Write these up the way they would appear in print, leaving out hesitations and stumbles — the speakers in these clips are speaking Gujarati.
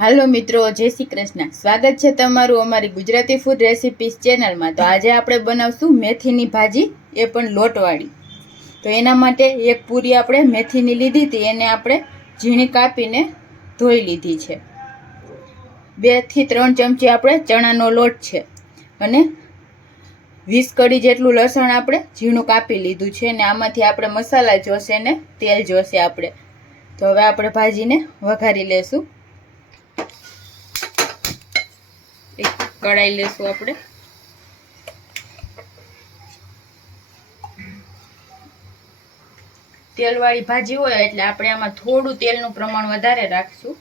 હાલો મિત્રો, જય શ્રી કૃષ્ણ. સ્વાગત છે તમારું અમારી ગુજરાતી ફૂડ રેસિપીસ ચેનલમાં. તો આજે આપણે બનાવશું મેથીની ભાજી, એ પણ લોટવાળી. તો એના માટે એક પૂરી આપણે મેથીની લીધી હતી, એને આપણે ઝીણી કાપીને ધોઈ લીધી છે. 2 થી 3 ચમચી આપણે ચણાનો લોટ છે અને 20 કળી જેટલું લસણ આપણે ઝીણું કાપી લીધું છે. અને આમાંથી આપણે મસાલા જોશે ને તેલ જોશે આપણે. તો હવે આપણે ભાજીને વઘારી લેશું. એક કઢાઈ લેશું આપણે. તેલવાળી ભાજી હોય એટલે આપણે આમાં થોડું તેલનું પ્રમાણ વધારે રાખશું.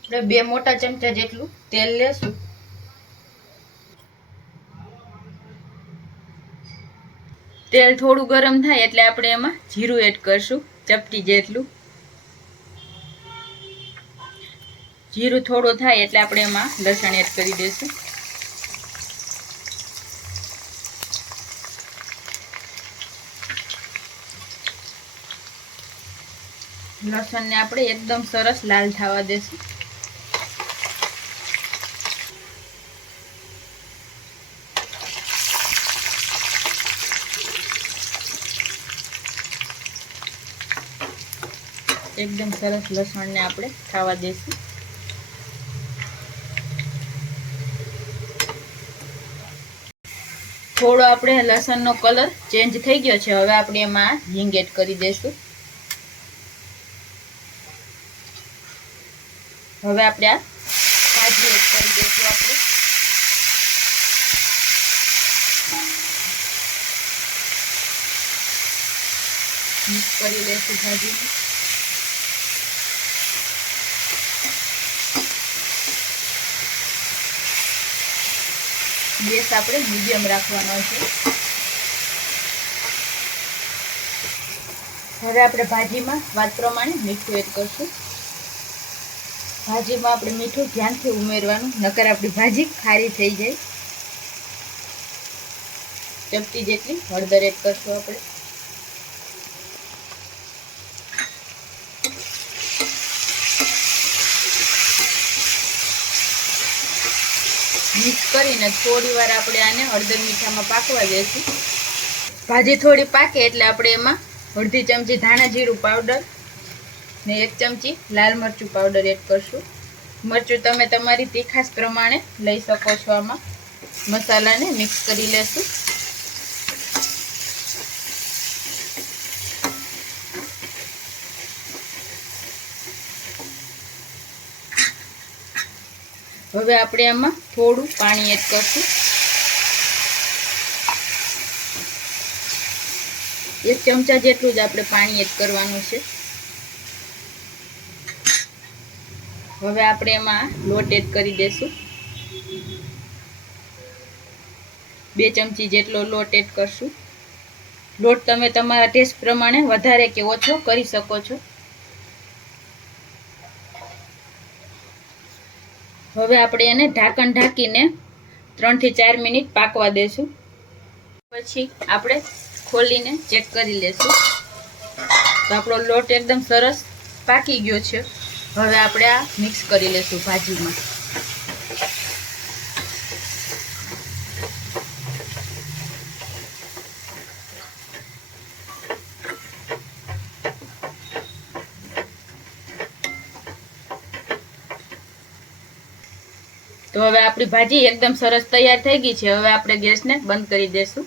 આપણે 2 મોટા ચમચા જેટલું તેલ લેશું. તેલ થોડું ગરમ થાય એટલે આપણે એમાં જીરું એડ કરશું, ચપટી જેટલું. જીરું થોડું થાય એટલે આપણે એમાં લસણ એડ કરી દઈશું. લસણને આપણે એકદમ સરસ લાલ થવા દેશું. એકદમ સરસ લસણને આપણે ખાવા દઈશું. થોડો આપણે લસણનો કલર ચેન્જ થઈ ગયો છે. હવે આપણે એમાં હિંગ એડ કરી દઈશું. હવે આપણે આ ભાજી એડ કરી દઈશું. આપણે મિક્સ કરી લઈશું ભાજીને. ગેસ આપણે મીડિયમ રાખવાનો છે. હવે આપણે ભાજીમાં સ્વાદ પ્રમાણે મીઠું એડ કરશું. ભાજીમાં આપણે મીઠું ધ્યાનથી ઉમેરવાનું, નકર આપણી ભાજી ખારી થઈ જાય. ચપટી જેટલી હળદર એડ કરશું આપણે. મિક્સ કરીને થોડી વાર આપણે આને હળદર મીઠામાં પાકવા દઈશું. ભાજી થોડી પાકે એટલે આપણે એમાં અડધી ચમચી ધાણા જીરું પાવડર ને 1 ચમચી લાલ મરચું પાવડર એડ કરશું. મરચું તમે તમારી તીખાશ પ્રમાણે લઈ શકો છો. આમાં મસાલાને મિક્સ કરી લેશું. હવે આપણે આમાં થોડું પાણી એડ કરશું. 1 ચમચા જેટલું જ આપણે પાણી એડ કરવાનું છે. હવે આપણે એમાં લોટ એડ કરી દઈશું. 2 ચમચી જેટલો લોટ એડ કરશું. લોટ તમે તમારા ટેસ્ટ પ્રમાણે વધારે કે ઓછો કરી શકો છો. હવે આપણે એને ઢાંકણ ઢાંકીને 3 થી 4 મિનિટ પાકવા દેશું. પછી આપણે ખોલીને ચેક કરી લેશું. તો આપણો લોટ એકદમ સરસ પાકી ગયો છે. હવે આપણે આ મિક્સ કરી લેશું ભાજીમાં. તો હવે આપણી ભાજી એકદમ સરસ તૈયાર થઈ ગઈ છે. હવે આપણે ગેસને બંધ કરી દઈશું.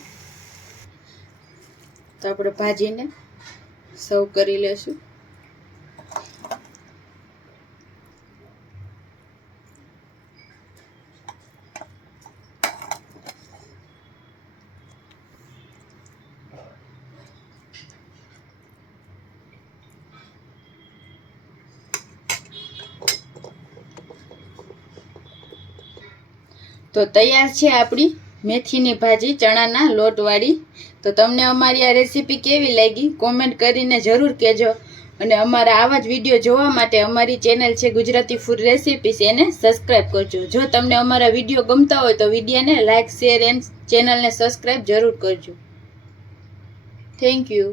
તો આપણે ભાજીને સર્વ કરી લેશું. તો તૈયાર છે આપણી મેથીની ભાજી ચણાના લોટવાળી. તો તમને અમારી આ રેસીપી કેવી લાગી કોમેન્ટ કરીને જરૂર કહેજો. અને અમારા આવા જ વિડીયો જોવા માટે અમારી ચેનલ છે ગુજરાતી ફૂડ રેસિપીસ, એને સબસ્ક્રાઈબ કરજો. જો તમને અમારા વિડીયો ગમતા હોય તો વિડીયોને લાઇક, શેર એન્ડ ચેનલને સબસ્ક્રાઈબ જરૂર કરજો. Thank you.